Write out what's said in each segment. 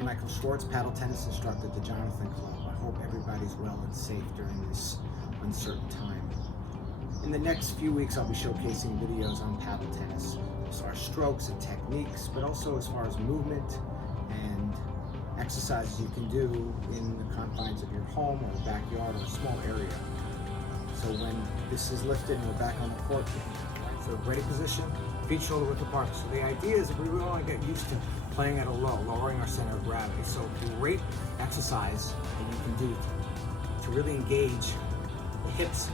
I'm Michael Schwartz, paddle tennis instructor at the Jonathan Club. I hope everybody's well and safe during this uncertain time. In the next few weeks, I'll be showcasing videos on paddle tennis, as far as strokes and techniques, but also as far as movement and exercises you can do in the confines of your home or backyard or a small area. So when this is lifted and we're back on the court, so ready position, feet shoulder width apart. So the idea is that we really want to get used to playing at a low, lowering our center of gravity. So a great exercise that you can do to really engage the hips,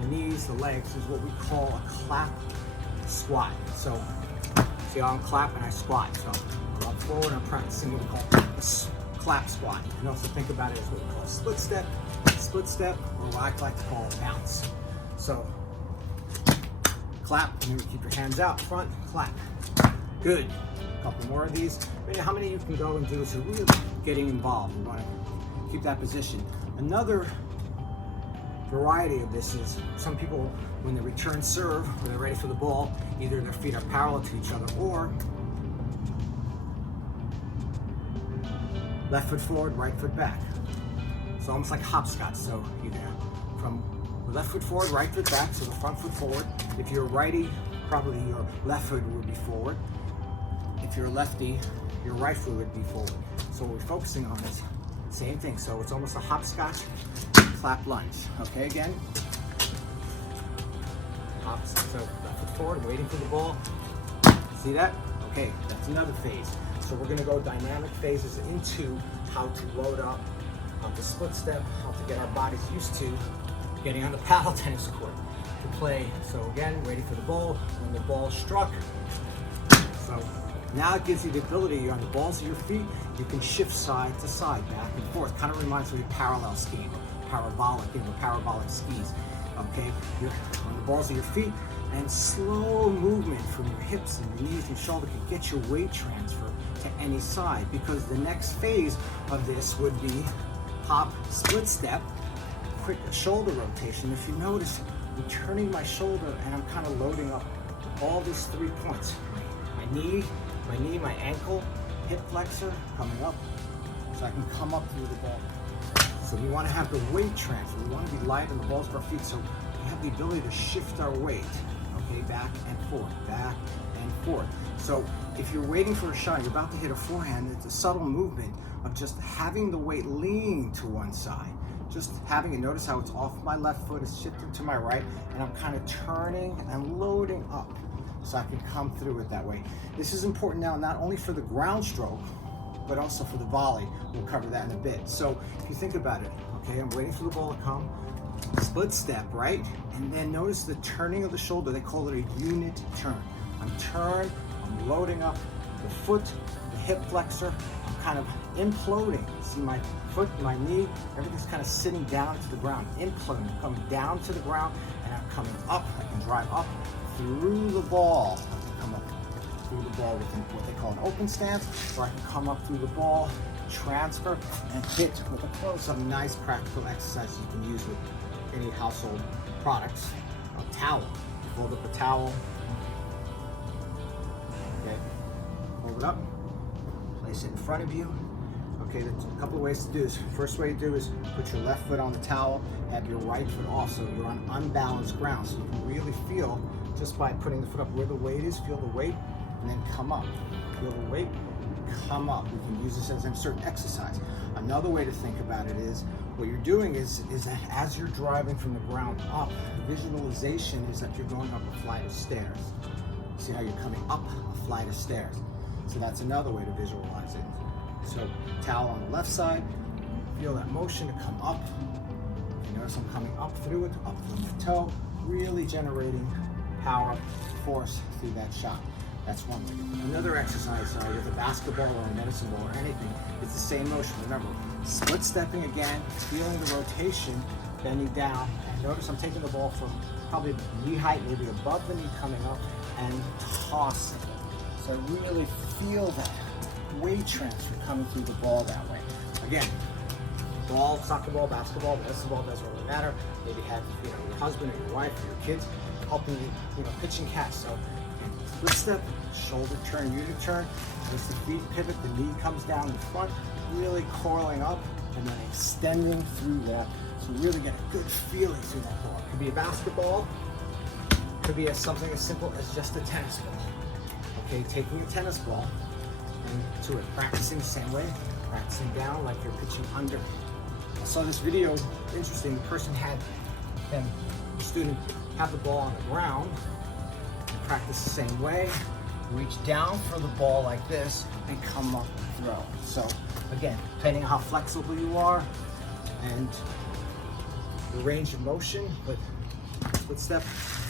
the knees, the legs is what we call a clap squat. So see how I'm clapping, I squat. So I'm up forward, I'm practicing what we call a clap squat. You can also think about it as what we call a split step, or what I like to call a bounce. So clap, and then keep your hands out front, clap. Good. A couple more of these. How many you can go and do, so really getting involved. You want to keep that position. Another variety of this is some people, when they return serve, when they're ready for the ball, either their feet are parallel to each other or left foot forward, right foot back. So almost like hopscotch. So either from the left foot forward, right foot back, so the front foot forward. If you're a righty, probably your left foot would be forward. If you're a lefty, your right foot would be forward. So what we're focusing on is same thing. So it's almost a hopscotch, clap lunge. Okay, again. Hops, so left foot forward, waiting for the ball. See that? Okay, that's another phase. So we're gonna go dynamic phases into how to load up, how to split step, how to get our bodies used to getting on the paddle tennis court to play. So again, waiting for the ball, when the ball struck. So now it gives you the ability, on the balls of your feet, you can shift side to side, back and forth. Kind of reminds me of parallel skiing, parabolic skis. Okay, you're on the balls of your feet, and slow movement from your hips and your knees and shoulder can get your weight transfer to any side, because the next phase of this would be hop, split step, quick shoulder rotation. If you notice, I'm turning my shoulder and I'm kind of loading up all these 3 points. My knee, my ankle, hip flexor coming up, so I can come up through the ball. So we want to have the weight transfer. We want to be light on the balls of our feet, so we have the ability to shift our weight, okay, back and forth, back and forth. So if you're waiting for a shot, you're about to hit a forehand, it's a subtle movement of just having the weight lean to one side. Just having it, notice how it's off my left foot, it's shifting to my right, and I'm kind of turning and loading up so I can come through it that way. This is important now, not only for the ground stroke, but also for the volley. We'll cover that in a bit. So if you think about it, okay, I'm waiting for the ball to come, split step, right? And then notice the turning of the shoulder, they call it a unit turn. I'm turned, I'm loading up the foot, the hip flexor, I'm kind of imploding. See my foot, my knee, everything's kind of sitting down to the ground, imploding, coming down to the ground, and I'm coming up. I can drive up through the ball. I can come up through the ball with what they call an open stance, or I can come up through the ball, transfer, and hit with a close. Some nice practical exercises you can use with any household products. A towel. Fold up a towel. Okay. Hold it up. Place it in front of you. Okay, there's a couple of ways to do this. First way to do is put your left foot on the towel, have your right foot off, so you're on unbalanced ground. So you can really feel, just by putting the foot up where the weight is, feel the weight, and then come up. Feel the weight, come up. We can use this as a certain exercise. Another way to think about it is, what you're doing is that as you're driving from the ground up, the visualization is that you're going up a flight of stairs. See how you're coming up a flight of stairs. So that's another way to visualize it. So towel on the left side, feel that motion to come up. You notice I'm coming up through it, up from the toe, really generating power, force through that shot. That's one way. Another exercise with a basketball or a medicine ball or anything, it's the same motion. Remember, split stepping again, feeling the rotation, bending down. And notice I'm taking the ball from probably knee height, maybe above the knee, coming up and tossing. So really feel that weight transfer coming through the ball that way. Again, ball, soccer ball, basketball, medicine ball, doesn't really matter. Maybe have your husband or your wife or your kids helping you, pitch and catch. So Split step, shoulder turn, unit turn. As the feet pivot, the knee comes down in front, really coiling up and then extending through that. So really get a good feeling through that ball. It could be a basketball, could be something as simple as just a tennis ball. Okay, taking a tennis ball and to it, practicing the same way, practicing down like you're pitching under. I saw this video, interesting, the person had the student have the ball on the ground and practice the same way, reach down for the ball like this and come up and throw. So again, depending on how flexible you are and the range of motion, but split step,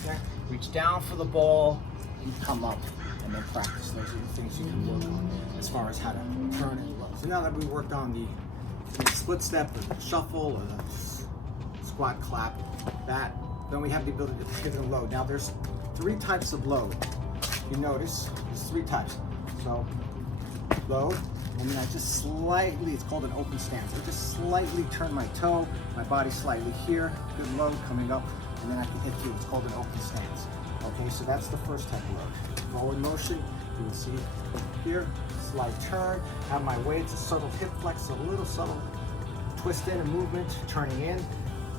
okay, reach down for the ball and come up and then practice. Those are the things you can work on as far as how to turn and low. So now that we worked on the split step, or the shuffle, or the squat clap, then we have the ability to pivot and load. Now there's 3 types of load. You notice there's 3 types. So load, and then I just slightly, it's called an open stance. I just slightly turn my toe, my body slightly here, good load coming up, and then I can hit you. It's called an open stance. Okay, so that's the first type of load. Forward motion, you can see here, slight turn, have my weight, it's a subtle hip flex, a little subtle twist in, a movement, turning in,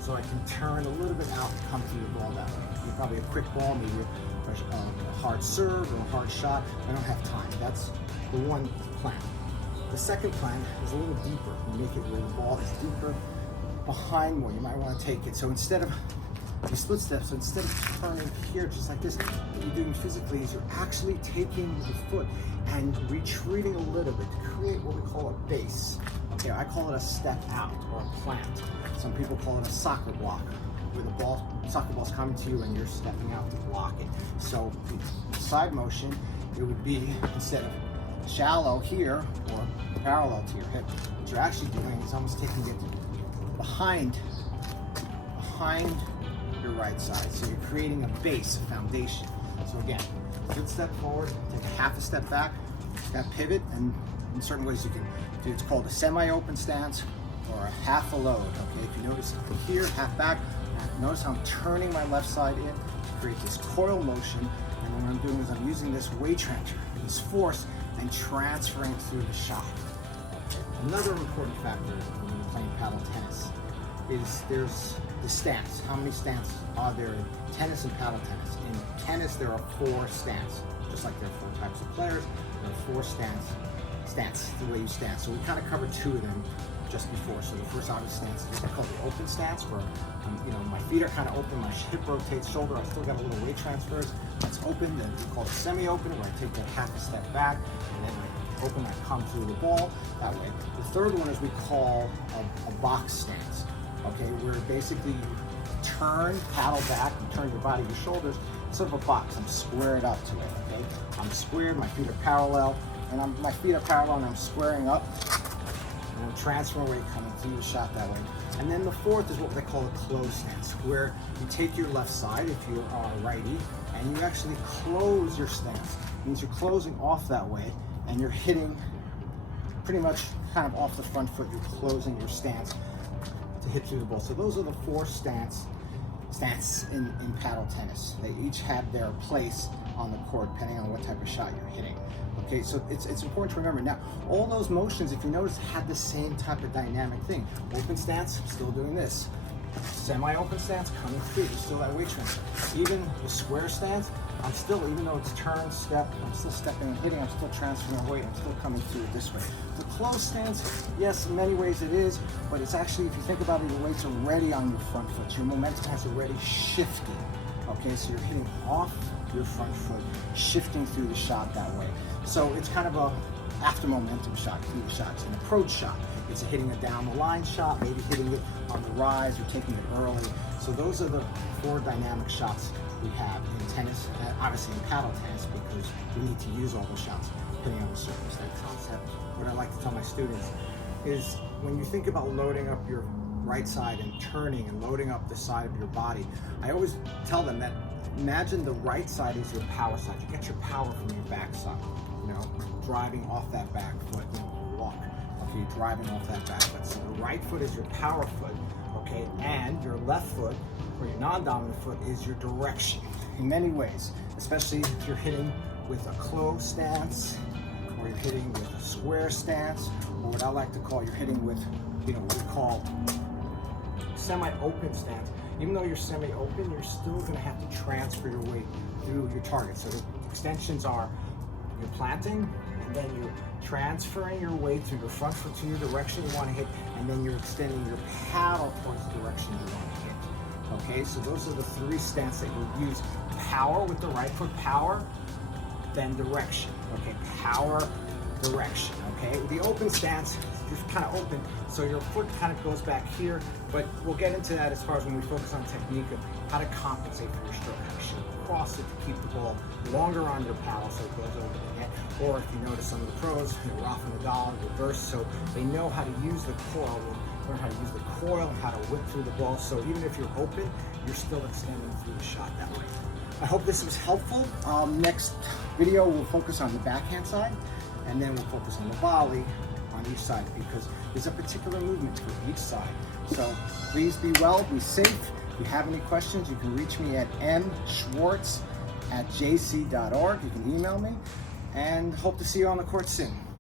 so I can turn a little bit out and come to the ball that way. Probably a quick ball, maybe a hard serve or a hard shot. I don't have time. That's the one plan. The second plan is a little deeper. You make it where the ball is deeper behind where you might want to take it. So instead of the split step, so instead of turning here just like this, what you're doing physically is you're actually taking the foot and retreating a little bit to create what we call a base. Okay, I call it a step out or a plant. Some people call it a soccer block, where the soccer ball's coming to you and you're stepping out to block it. So the side motion, it would be, instead of shallow here or parallel to your hip, what you're actually doing is almost taking it behind your right side. So you're creating a base, a foundation. So again, good step forward, take a half a step back, that pivot, and in certain ways you can do, it's called a semi-open stance or a half a load. Okay, if you notice here, half back, notice how I'm turning my left side in to create this coil motion, and then what I'm doing is I'm using this weight transfer, this force, and transferring through the shot. Another important factor when you're playing paddle tennis is there's the stance. How many stances are there in tennis and paddle tennis? In tennis, there are 4 stances, just like there are 4 types of players. There are 4 stance, the way you stance. So we kind of covered 2 of them just before. So the first obvious stance is called the open stance, where my feet are kind of open, my hip rotates, shoulder, I still got a little weight transfers. That's open. Then we call it semi-open, where I take that half a step back, and then I open, I come through the ball that way. The third one is we call a box stance. Okay, where basically you turn, paddle back, and turn your body, your shoulders, sort of a box. I'm squared up to it. Okay, I'm squared, my feet are parallel, and my feet are parallel, and I'm squaring up. And I'm transferring weight coming through the shot that way. And then the fourth is what they call a closed stance, where you take your left side, if you are a righty, and you actually close your stance. It means you're closing off that way, and you're hitting pretty much kind of off the front foot. You're closing your stance to hit through the ball. So those are the 4 stance in paddle tennis. They each have their place on the court depending on what type of shot you're hitting. Okay, so it's important to remember. Now, all those motions, if you notice, have the same type of dynamic thing. Open stance, still doing this. Semi-open stance, coming through, still that weight transfer. Even the square stance, I'm still, even though it's turn, step, I'm still stepping and hitting, I'm still transferring weight, I'm still coming through it this way. The closed stance, yes, in many ways it is, but it's actually, if you think about it, your weight's already on your front foot. Your momentum has already shifted. Okay, so you're hitting off your front foot, shifting through the shot that way. So it's kind of a after momentum shot through the shot. It's an approach shot. It's hitting a down the line shot, maybe hitting it on the rise or taking it early. So those are the 4 dynamic shots we have in tennis, obviously in paddle tennis, because we need to use all those shots depending on the surface. That concept, what I like to tell my students is when you think about loading up your right side and turning and loading up the side of your body, I always tell them that imagine the right side is your power side. You get your power from your back side, driving off that back foot, walk. Okay, driving off that back foot. So the right foot is your power foot, okay, and your left foot, or your non-dominant foot, is your direction in many ways. especially if you're hitting with a closed stance, or you're hitting with a square stance, or what I like to call, you're hitting with, what we call semi-open stance. Even though you're semi-open, you're still gonna have to transfer your weight through your target. So the extensions are, you're planting, and then you're transferring your weight through your front foot to your direction you wanna hit, and then you're extending your paddle towards the direction you wanna hit. Okay, so those are the three stances that you'll use. Power with the right foot, power, then direction. Okay, power, direction. Okay, the open stance, you're kind of open, so your foot kind of goes back here, but we'll get into that as far as when we focus on technique of how to compensate for your stroke. How to shoot across it to keep the ball longer on your paddle so it goes over the net. Or if you notice some of the pros, they're off in the dollar, reverse, so they know how to use the coil. Learn how to use the coil and how to whip through the ball. So even if you're open, you're still extending through the shot that way. I hope this was helpful. Next video, we'll focus on the backhand side, and then we'll focus on the volley on each side, because there's a particular movement to each side. So please be well, be safe. If you have any questions, you can reach me at mschwartz@jc.org. You can email me, and hope to see you on the court soon.